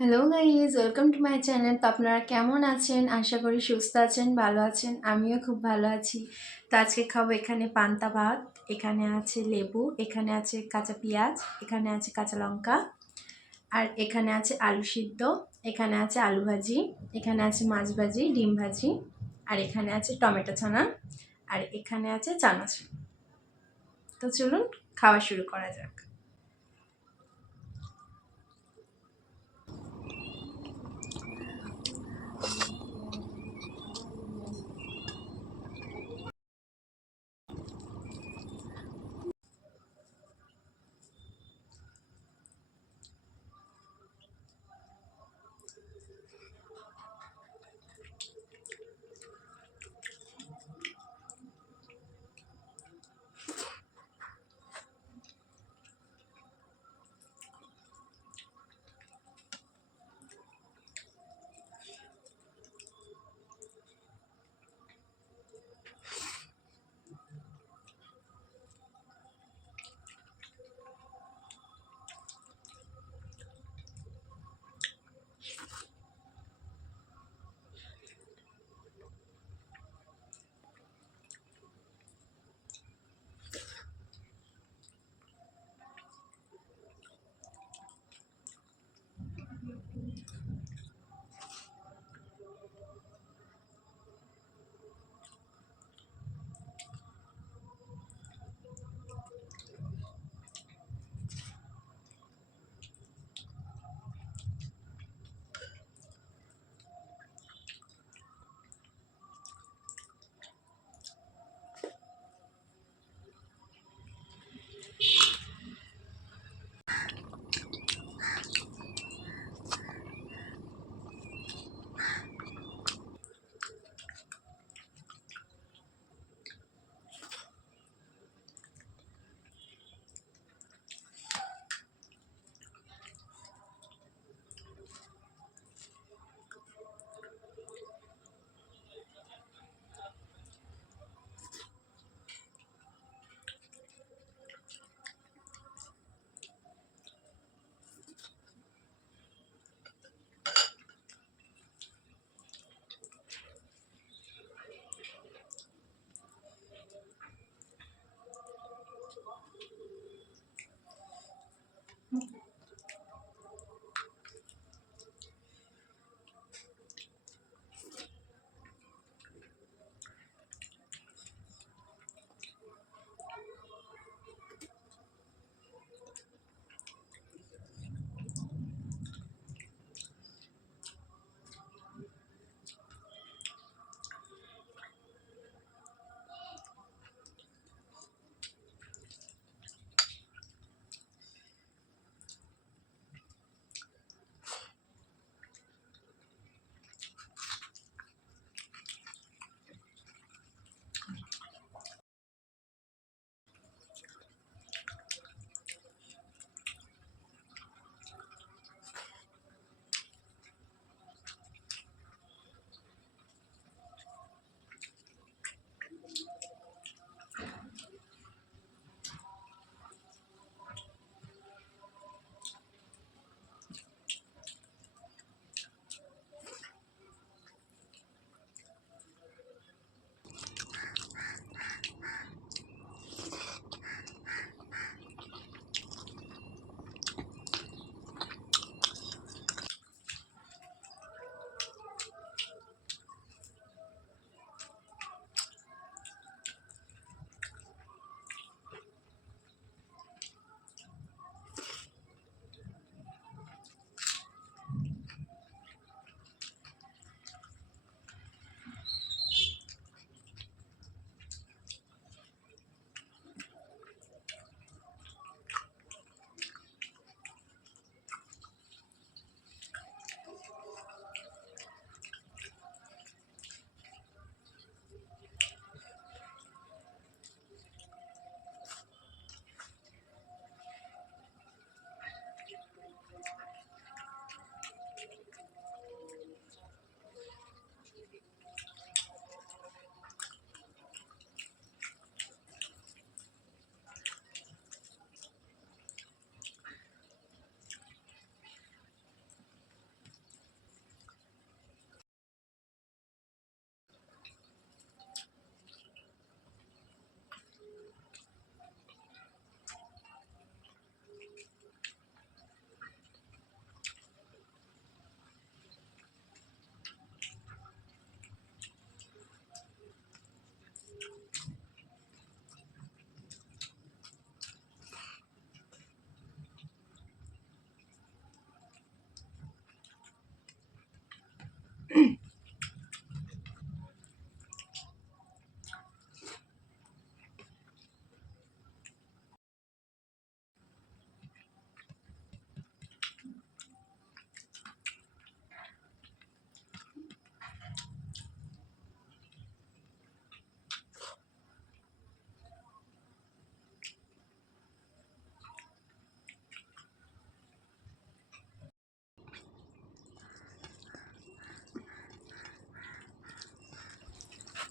Hello guys, welcome to my channel. তো আপনারা কেমন আছেন? আশা করি সুস্থ আছেন, ভালো আছেন। আমিও খুব ভালো আছি। তো আজকে খাবো এখানে পান্তা ভাত, এখানে আছে লেবু, এখানে আছে কাঁচা পেঁয়াজ, এখানে আছে কাঁচা লঙ্কা, আর এখানে আছে আলু সিদ্ধ, এখানে আছে আলু ভাজি, এখানে আছে মাছ ভাজি, ডিম ভাজি, আর এখানে আছে টমেটো ছানা, আর এখানে আছে চানাচুর। তো চলুন খাওয়া শুরু করা যাক।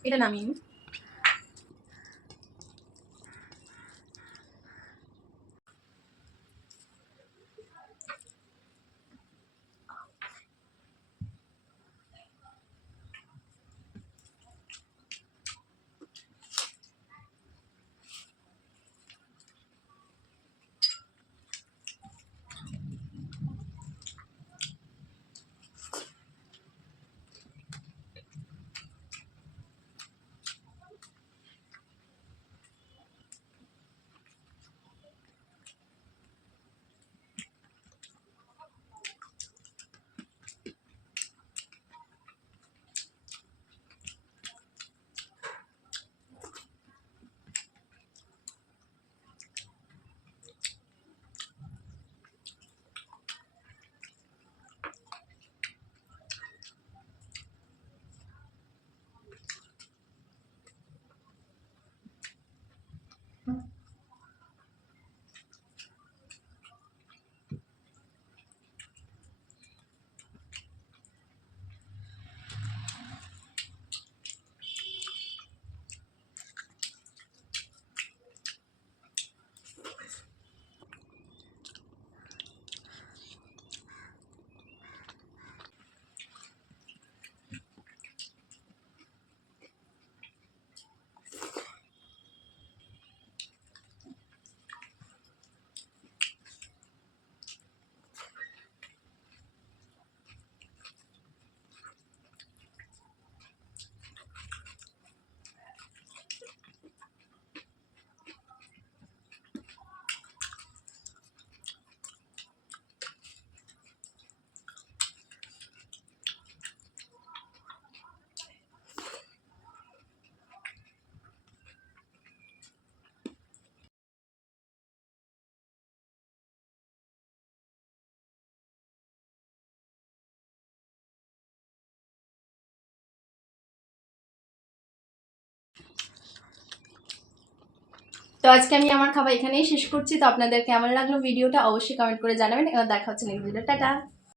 এটা নামিয়ে নিই। তো আজকে আমি আমার খাবার এখানেই শেষ করছি। তো আপনাদের কেমন লাগলো ভিডিওটা অবশ্যই কমেন্ট করে জানাবেন। এবার দেখা হচ্ছে নেক্সট ভিডিও। টাটা।